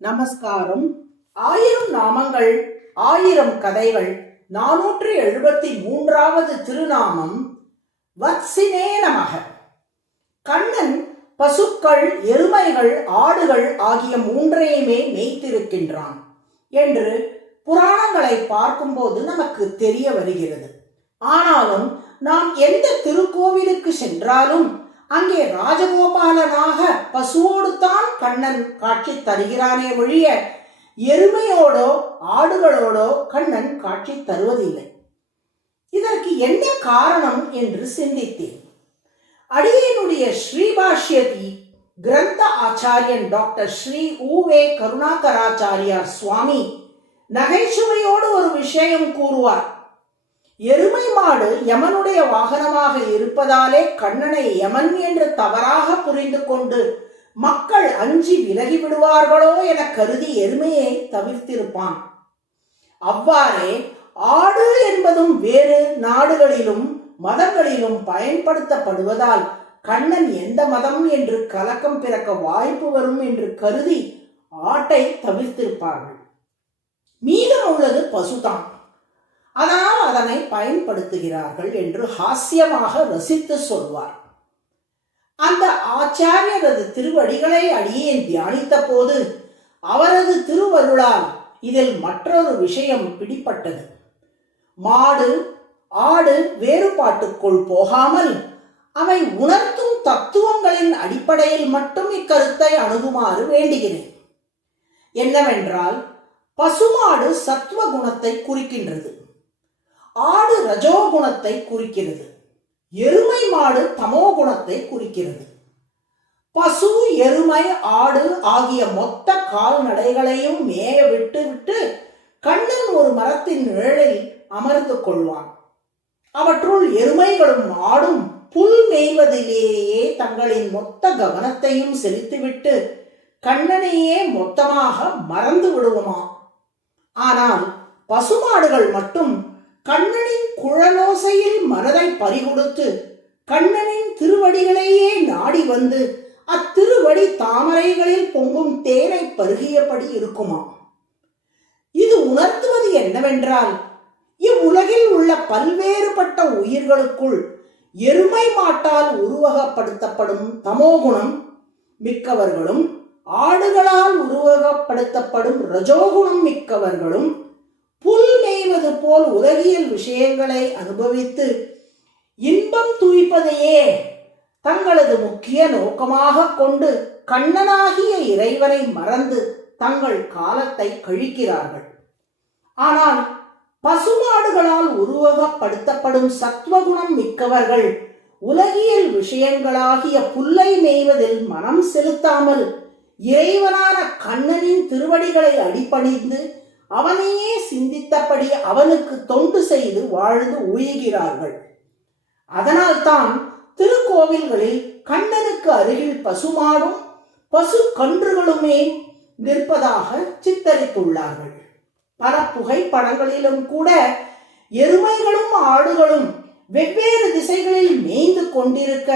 நமஸ்காரம். 1000 நாமங்கள் 1000 கதைகள் 473வது திருநாமம் வத்சினே நமக. கண்ணன் பசுக்கள், எருமைகள், ஆடுகள் ஆகிய மூன்றையுமே மேய்த்திருக்கின்றான் என்று புராணங்களை பார்க்கும்போது நமக்கு தெரிய வருகிறது. ஆனாலும் நாம் எந்த திருக்கோவிலுக்கு சென்றாலும் அங்கே ராஜகோபாலனாக பசுவோடு தான் கண்ணன் காட்சி தருகிறானே ஒழிய எருமையோடோ ஆடுகளோடோ கண்ணன் காட்சி தருவதில்லை. இதற்கு என்ன காரணம் என்று சிந்தித்தேன். அடியனுடைய ஸ்ரீபாஷ்யதி கிரந்த ஆச்சாரியன் டாக்டர் ஸ்ரீ ஊவே கருணாகராச்சாரியார் சுவாமி நகைச்சுவையோடு ஒரு விஷயம் கூறுவார். எருமை மாடு யமனுடைய வாகனமாக இருப்பதாலே கண்ணனை யமன் என்று தவறாக புரிந்து கொண்டு மக்கள் அஞ்சி விலகி விடுவார்களோ என கருதி எருமையை தவிர்த்திருப்பான். அவ்வாறே ஆடு என்பதும் வேறு நாடுகளிலும் மதங்களிலும் பயன்படுத்தப்படுவதால் கண்ணன் எந்த மதம் என்று கலக்கம் பிறக்க வாய்ப்பு வரும் என்று கருதி ஆட்டை தவிர்த்திருப்பார்கள். மீதம் உள்ளது பசுதான், அதனால் அதனை பயன்படுத்துகிறார்கள் என்று ஹாஸ்யமாக ரசித்து சொல்வார். அந்த ஆச்சாரியரது திருவடிகளை அடியேன் தியானித்த போது அவரது திருவருளால் இதில் மற்றொரு விஷயம் பிடிப்பட்டது. மாடு ஆடு வேறுபாட்டுக்குள் போகாமல் அவை உணர்த்தும் தத்துவங்களின் அடிப்படையில் மட்டும் இக்கருத்தை அணுகுமாறு வேண்டுகிறேன். என்னவென்றால், பசுமாடு சத்துவ குணத்தை குறிக்கின்றது, ஆடு ரஜோகுணத்தை குறிக்கிறது, எருமை மாடு தமோ குணத்தை குறிக்கிறது. பசு, எருமை, ஆடு ஆகிய மொத்த கால்நடைகளையும் மேய விட்டு கண்ணன் ஒரு மரத்தின் நிழலில் அமர்ந்து கொள்வான். அவற்றுள் எருமைகளும் ஆடும் புல் மேய்வதிலேயே தங்களின் மொத்த கவனத்தையும் செலுத்திவிட்டு கண்ணனையே மொத்தமாக மறந்து விடுவோமா. ஆனால் பசுமாடுகள் மட்டும் கண்ணனின் குழலோசையில் மனதை பறிகொடுத்து கண்ணனின் திருவடிகளையே நாடி வந்து அத்திருவடி தாமரைகளில் பொங்கும் தேனை பருகியபடி இருக்குமா. இது உணர்த்துவது என்னவென்றால், இவ்வுலகில் உள்ள பல்வேறுபட்ட உயிர்களுக்குள் எருமை மாட்டால் உருவகப்படுத்தப்படும் தமோகுணம் மிக்கவர்களும் ஆடுகளால் உருவகப்படுத்தப்படும் ரஜோகுணம் மிக்கவர்களும் புல் மேய்வது போல் உலகியல் விஷயங்களை அனுபவித்து இன்பம் துய்ப்பதையே தங்களது முக்கிய நோக்கமாக கொண்டு கண்ணனாகிய இறைவனை மறந்து தங்கள் காலத்தை கழிக்கிறார்கள். ஆனால் பசுமாடுகளால் உருவகப்படுத்தப்படும் சத்வகுணம் மிக்கவர்கள் உலகியல் விஷயங்களாகிய புல்லை மேய்வதில் மனம் செலுத்தாமல் இறைவனான கண்ணனின் திருவடிகளை அடிபணிந்து அவனையே சிந்தித்தபடி அவனுக்கு தொண்டு செய்து வாழ்ந்து உயிர்கிறார்கள். அதனால்தான் திருக்கோவில்களில் கண்ணனுக்கு அருகில் பசுமாடும் பசு கன்றுகளுமே நிற்பதாக சித்தரித்துள்ளார்கள். பல புகைப்படங்களிலும் கூட எருமைகளும் ஆடுகளும் வெவ்வேறு திசைகளில் மேய்ந்து கொண்டிருக்க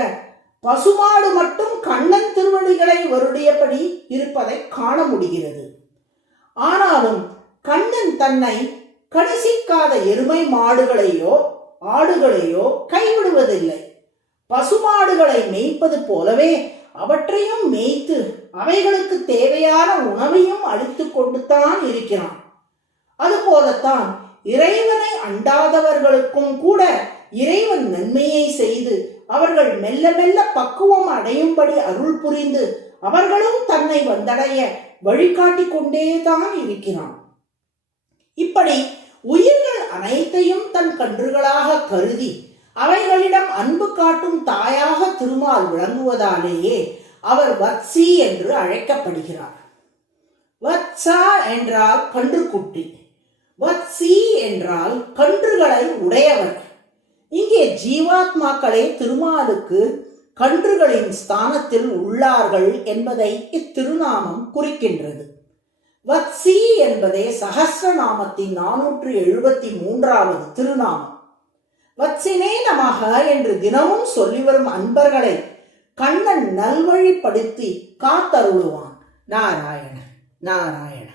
பசுமாடு மட்டும் கண்ணன் திருவடிகளை வருடியபடி இருப்பதை காண முடிகிறது. ஆனாலும் கண்ணன் தன்னை கணிசிக்காத எருமை மாடுகளையோ ஆடுகளையோ கைவிடுவதில்லை. பசுமாடுகளை மேய்ப்பது போலவே அவற்றையும் மேய்த்து அவைகளுக்கு தேவையான உணவையும் அளித்து கொண்டுதான் இருக்கிறான். அதுபோலத்தான் இறைவனை அண்டாதவர்களுக்கும் கூட இறைவன் நன்மையை செய்து அவர்கள் மெல்ல மெல்ல பக்குவம் அடையும்படி அருள் புரிந்து அவர்களும் தன்னை வந்தடைய வழிகாட்டி கொண்டேதான் இருக்கிறான். இப்படி உயிர்கள் அனைத்தையும் தன் கன்றுகளாக கருதி அவைகளிடம் அன்பு காட்டும் தாயாக திருமால் விளங்குவதாலேயே அவர் வத்சி என்று அழைக்கப்படுகிறார். வத்சா என்றால் கன்றுக்குட்டி, வத்சி என்றால் கன்றுகளை உடையவர். இங்கே ஜீவாத்மாக்களே திருமாலுக்கு கன்றுகளின் ஸ்தானத்தில் உள்ளார்கள் என்பதை இத்திருநாமம் குறிக்கின்றது. வத்சி என்பதே சஹஸ்ரநாமத்தின் 473வது திருநாமம். வத்சினே நமக என்று தினமும் சொல்லி வரும் அன்பர்களை கண்ணன் நல்வழிப்படுத்தி காத்தருளுவான். நாராயணன். நாராயண